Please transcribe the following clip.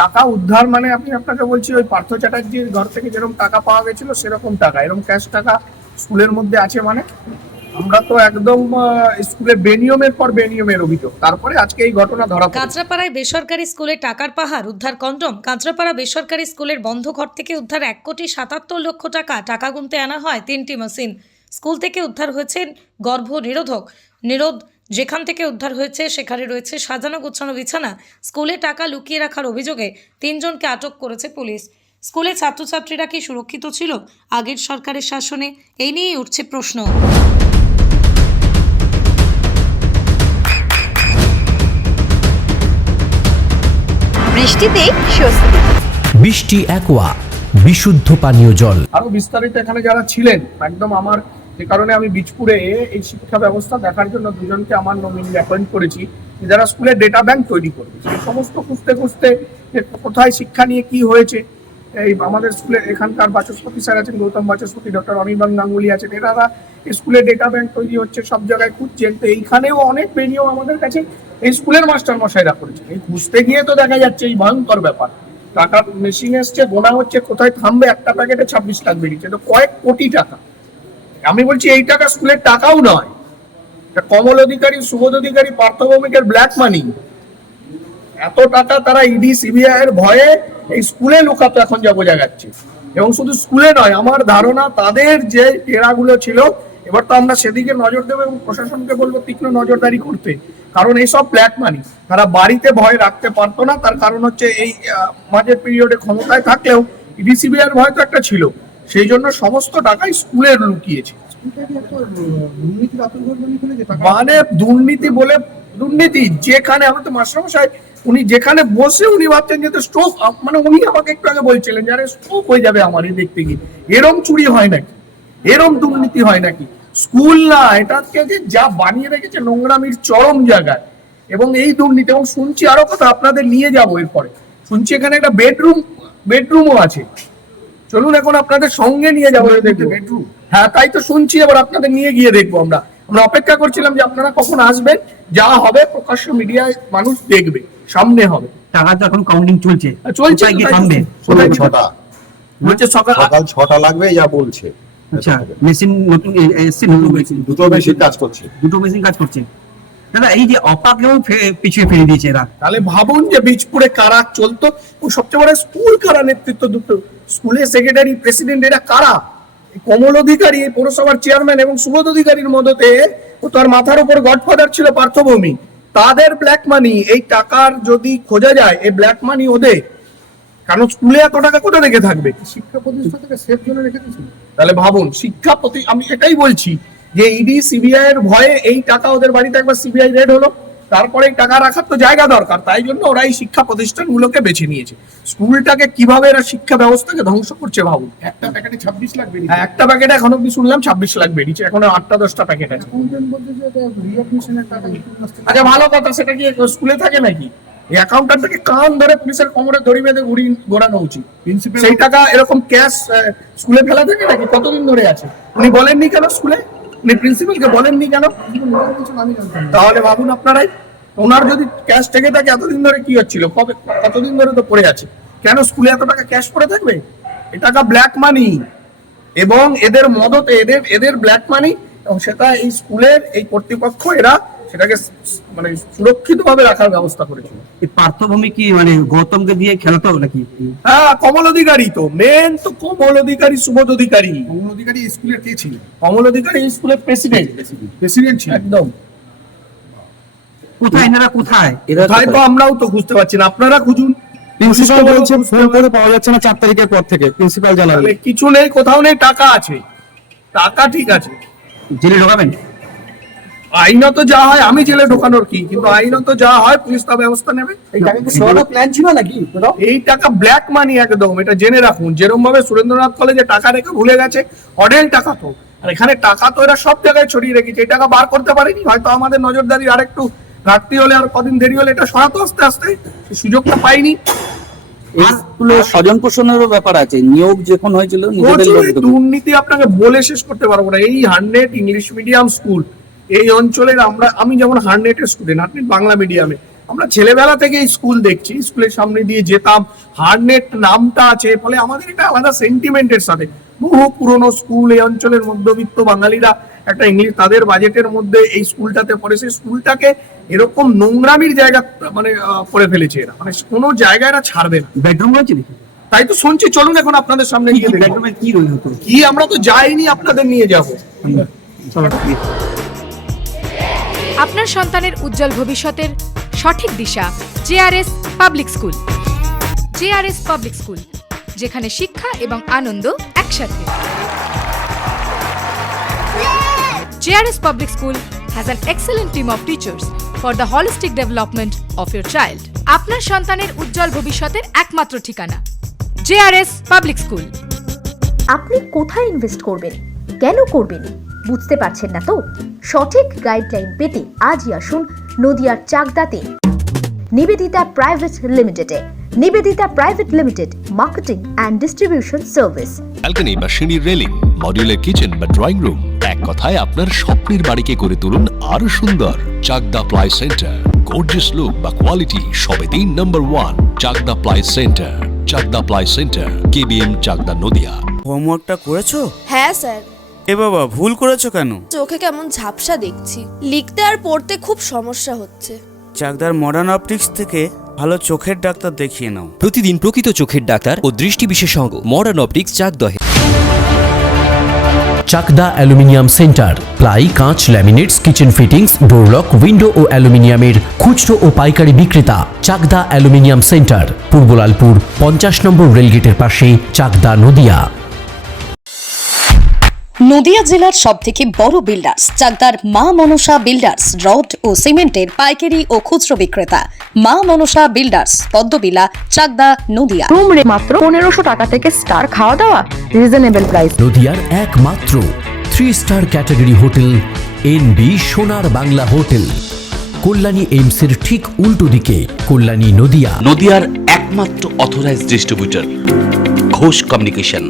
টাকা উদ্ধার মানে আমি আপনাকে বলছি ওই পার্থ চ্যাটার্জির ঘর থেকে যেরকম টাকা পাওয়া গেছিল সেরকম টাকা, এরকম ক্যাশ টাকা স্কুলের মধ্যে আছে মানে আমরা তো একদম স্কুলে বেনিয়মের পর বেনিয়মের অভিযোগ, তারপরে আজকে এই ঘটনা ধরা পড়েছে। কাঁচরাপাড়ায় বেসরকারি স্কুলে টাকার পাহাড়, উদ্ধার কন্ডম। কাঁচরাপাড়া বেসরকারি স্কুলের বন্ধ ঘর থেকে উদ্ধার 1,77,00,000 টাকা। টাকা গুনতে আনা হয় 3টি মেশিন। স্কুল থেকে উদ্ধার হয়েছে গর্ভ নিরোধ। যেখান থেকে উদ্ধার হয়েছে সেখানে রয়েছে সাজানো গোছানো বিছানা। স্কুলে টাকা লুকিয়ে রাখার অভিযোগে 3 জনকে আটক করেছে পুলিশ। স্কুলে ছাত্রছাত্রীরা কি সুরক্ষিত ছিল আগের সরকারের শাসনে? এই নিয়েই উঠছে প্রশ্ন। বৃষ্টিতেই স্বস্তি। বৃষ্টি অ্যাকোয়া বিশুদ্ধ পানীয় জল। আরো বিস্তারিত এখানে যারা ছিলেন একদম আমার, যে কারণে আমি বীজপুরে এই শিক্ষা ব্যবস্থা দেখার জন্য দুজনকে আমার নমিনি অ্যাপয়েন্ট করেছি, যারা স্কুলের ডেটা ব্যাংক তৈরি করবে। সেই সমস্ত খুঁজতে খুঁজতে কোথায় শিক্ষা নিয়ে কি হয়েছে, এই আমাদের স্কুলের এখানকার বাচস্পতি স্যার আছেন, গৌতম বাচস্পতি, ডক্টর অনির্বাণ গাঙ্গুলি আছেন, এনারা স্কুলের ডেটা ব্যাংক তৈরি হচ্ছে সব জায়গায় খুঁজছেন। তো এইখানেও অনেক বেনিয়ম আমাদের কাছে এই স্কুলের মাস্টার মশাইরা করেছেন। এই খুঁজতে গিয়ে তো দেখা যাচ্ছে এই ভয়ঙ্কর ব্যাপার, টাকা মেশিন এসছে, গোনা হচ্ছে, কোথায় থামবে, একটা প্যাকেটে 26 লাখ বেরিয়েছে, তো কয়েক কোটি টাকা। আমি বলছি এই টাকা স্কুলের টাকাও নয়, কমল অধিকারী, সুবোধ অধিকারী, পার্থ ভৌমিকের ব্ল্যাক মানি। এত টাকা তারা ইডি সিবিআই এর ভয়ে এই স্কুলে লুকাতে এখন যা বোঝা যাচ্ছে। এবং শুধু স্কুলে নয়, আমার ধারণা তাদের যে টেরাগুলো ছিল, এবার তো আমরা সেদিকে নজর দেবো এবং প্রশাসনকে বলবো তীক্ষ্ণ নজরদারি করতে, কারণ এইসব ব্ল্যাক মানি তারা বাড়িতে ভয় রাখতে পারতো না। তার কারণ হচ্ছে এই মাঝের পিরিয়ডে ক্ষমতায় থাকলেও ইডি সিবিআই এর ভয় তো একটা ছিল, সেই জন্য সমস্ত টাকাই স্কুলের লুকিয়েছে। মানে দুর্নীতি বলে দুর্নীতি, যেখানে আমার তো মাস্টারমশাই উনি যেখানে বসে উনি ভাবছেন যে স্ট্রোক, মানে উনি আমাকে একটু আগে বলছিলেন যে স্ট্রোক হয়ে যাবে আমার এই দেখতে গিয়ে, এরম চুরি হয় নাকি, এরম দুর্নীতি হয় নাকি? স্কুল না, এটাকে যে যা বানিয়ে রেখেছে নোংরামির চরম জায়গায়। এবং এই দুর্নীতি, এবং শুনছি আরো কথা আপনাদের নিয়ে যাবো এরপরে, শুনছি এখানে একটা বেডরুমও আছে। চলুন এখন আপনাদের সঙ্গে নিয়ে যাবো বেডরুম। হ্যাঁ তাই তো শুনছি, এবার আপনাদের নিয়ে গিয়ে দেখবো। আমরা অপেক্ষা করছিলাম যে আপনারা কখন আসবেন, যা হবে প্রকাশ্য মিডিয়ায় মানুষ দেখবে, সামনে হবে। টাকা তো এখন কাউন্টিং চলছে কি থামবে? বলছে সকাল 6টা লাগবে যা বলছে। আচ্ছা, মেশিন নতুন এসছে, দুটো মেশিন কাজ করছে। দুটো মেশিন কাজ করছে। দাদা এই যে অপাকেও পিছিয়ে ফেলে দিয়েছে এরা, তাহলে ভাবুন যে বীজপুরে কারা চলতো, সবচেয়ে বড় স্কুল কারা নেতৃত্ব, দুটো স্কুলের সেক্রেটারি, প্রেসিডেন্ট, এরা কারা? কমল অধিকারী পৌরসভার চেয়ারম্যান এবং সুবোধ অধিকারীর মদতে ও তার মাথার উপর গডফাদার ছিল পার্থ ভৌমিক, তাদের ব্ল্যাক মানি। এই টাকার যদি খোঁজা যায় এই ব্ল্যাক মানি ওদের, কারণ স্কুলে এত টাকা কোথা থেকে থাকবে? শিক্ষা প্রতিষ্ঠান থেকে সেফ জোনে রেখে দিয়েছিল। তাহলে ভাবুন আমি এটাই বলছি যে ইডি সিবিআই এর ভয়ে এই টাকা ওদের বাড়িতে একবার সিবিআই রেড হলো, তারপরে টাকা রাখার তো জায়গা দরকার, তাই জন্য ওরা এই শিক্ষা প্রতিষ্ঠানগুলোকে বেছে নিয়েছে। স্কুলটাকে কিভাবে এরা শিক্ষা ব্যবস্থাকে ধ্বংস করছে ভাবুন। একটা প্যাকেটে 26 লাখ বেরিয়েছে, একটা প্যাকেটে এখন অব্দি শুনলাম 26 লাখ বেরিয়েছে, এখন 8টা-10টা প্যাকেট আছে। আচ্ছা ভালো কথা, সেটা কি স্কুলে থাকে নাকি? এই অ্যাকাউন্ট্যান্টকে কান ধরে পুলিশের কোমরে দড়ি বেঁধে ঘোরানো উচিত। সেই টাকা এরকম ক্যাশ স্কুলে ফেলা থাকে নাকি? কতদিন ধরে আছে উনি বলেননি কেন? স্কুলে উনি প্রিন্সিপালকে বলেননি কেন? তাহলে ভাবুন আপনারাই, ওনার যদি ক্যাশ থেকে থাকে এতদিন ধরে কি হচ্ছিল, কতদিন ধরে তো পড়ে আছে, কেন স্কুলে এত টাকা ক্যাশ পড়ে থাকবে? এ টাকা ব্ল্যাক মানি এবং এদের মদতে এদের ব্ল্যাক মানি, এবং সেটা এই স্কুলের এই কর্তৃপক্ষ এরা সেটাকে মানে সুরক্ষিত ভাবে রাখার ব্যবস্থা করেছিল। এই পার্থভূমি কি মানে গৌতমকে দিয়ে খেলাতো নাকি? হ্যাঁ, কমল অধিকারী তো মেন, তো কমল অধিকারী, সুবোধ অধিকারী। কমল অধিকারী স্কুলের কে ছিল? কমল অধিকারী স্কুলের প্রেসিডেন্ট ছিল একদম। কোথায় এনারা, কোথায় তো আমরাও তো বুঝতে পারছি না, আপনারা খুঁজুন। প্রিন্সিপাল বলছে ফোন করে পাওয়া যাচ্ছে না 4 তারিখের পর থেকে, প্রিন্সিপাল জানালেন কিছু নেই, কোথাও নেই, টাকা আছে, টাকা ঠিক আছে। জেলে ঢোকাবেন? আইনত যা হয়, আমি জেলে ঢোকানোর কি, কিন্তু আইনত যা হয় পুলিশ তা ব্যবস্থা নেবে। প্ল্যান ছিল নাকি? এই টাকা ব্ল্যাক মানি একদম, এটা জেনে রাখুন। যেরকম ভাবে সুরেন্দ্রনাথ কলেজে টাকা রেখে ভুলে গেছে, অডেল টাকা তো, আর এখানে টাকা তো এরা সব জায়গায় ছড়িয়ে রেখেছে। এই টাকা বার করতে পারেনি, হয়তো আমাদের নজরদারি আর একটু ঘাটতি হলে, আর কদিন দেরি হলে এটা সরাতো আস্তে আস্তে, সুযোগটা পাইনি। স্বজন পোষণেরও ব্যাপার আছে, নিয়োগ যখন হয়েছিল দুর্নীতি আপনাকে বলে শেষ করতে পারবো না। এই 100 ইংলিশ মিডিয়াম স্কুল এই অঞ্চলের, আমি যেমন 100-এর স্টুডেন্ট, 100 বাংলা মিডিয়ামে, আমরা ছেলেবেলা থেকে এই স্কুল দেখছি, স্কুলের সামনে দিয়ে যেতাম, হারনেট নামটা আছে, ফলে আমাদের একটা আলাদা সেন্টিমেন্টের সাথে বহু পুরনো স্কুল, এই অঞ্চলের মধ্যবিত্ত বাঙালিরা একটা ইংলিশ তাদের বাজেটের মধ্যে এই স্কুলটাতে পড়ে, সেই স্কুলটাকে এরকম নোংরামির জায়গা মানে করে ফেলেছে এরা, মানে কোনো জায়গায় এরা ছাড়বে না। বেডরুম রয়েছে নাকি? তাই তো শুনছি, চলুন এখন আপনাদের সামনে গিয়ে দেখবো। বেডরুমে কি রয়েছে? কি আমরা তো যাইনি, আপনাদের নিয়ে যাবো। চলো। আপনার সন্তানের উজ্জ্বল ভবিষ্যতের সঠিক দিশা JRS public school. JRS public school, যেখানে শিক্ষা এবং আনন্দ একসাথে। JRS public school has an excellent team of teachers for the holistic development of your child. আপনার সন্তানের উজ্জ্বল ভবিষ্যতের একমাত্র ঠিকানা জেআরএস পাবলিক স্কুল। আপনি কোথায় ইনভেস্ট করবেন, কেন করবেন, বুঝতে পারছেন না তো? সঠিক গাইডলাইন পেতে আজই আসুন নদিয়ার চাকদাতে নিবেদিতা প্রাইভেট লিমিটেডে। Nivedita private limited, marketing and distribution service. Balcony বা সিঁড়ির রেলিং, মডিউলার কিচেন বা ড্রয়িং রুম, এক কথায় আপনার স্বপ্নের বাড়িকে করে তুলুন আরো সুন্দর। Chakdaha ply centre, gorgeous look বা কোয়ালিটি সবে 3 number 1 Chakdaha ply centre. Chakdaha ply centre, KBM, Chakdaha, Nadia. হোমওয়ার্কটা করেছো? হ্যাঁ স্যার। এ বাবা, ভুল করেছো কেন? চোখে কেমন ঝাপসা দেখছি, লিখতে আর পড়তে খুব সমস্যা হচ্ছে। চাকদার মডার্ন অপটিক্স থেকে ভালো চোখের ডাক্তার দেখিয়ে নাও। প্রতিদিন প্রকৃত চোখের ডাক্তার ও দৃষ্টি বিশেষজ্ঞ মডার্ন অপটিক্স চাকদহে। চাকদা অ্যালুমিনিয়াম সেন্টার, প্লাই, কাঁচ, laminates, kitchen fittings, door lock, window ও অ্যালুমিনিয়ামের খুচরো ও পাইকারি বিক্রেতা। Chakdaha aluminium centre, Purbalalpur 50 number রেলগেটের পাশে, চাকদা, নদিয়া। নদিয়া জেলার সবথেকে বড় বিল্ডার্স চাকদার মা মনসা বিল্ডার্স, রড ও সিমেন্টের পাইকারি ও খুচরো বিক্রেতা। মা মনসা বিল্ডার্স, পদ্মবিলা, চাকদা, নদিয়া। রুম রে মাত্র 1500 টাকা থেকে স্টার, খাওয়া দাওয়া রিজনেবল প্রাইস। নদিয়ার একমাত্র 3 স্টার ক্যাটাগরি হোটেল এনবি সোনার বাংলা হোটেল, কল্যাণী এইমসের ঠিক উল্টো দিকে, কল্যাণী, নদিয়া। নদিয়ার একমাত্র অথরাইজড ডিস্ট্রিবিউটর ঘোষ কমিউনিকেশন।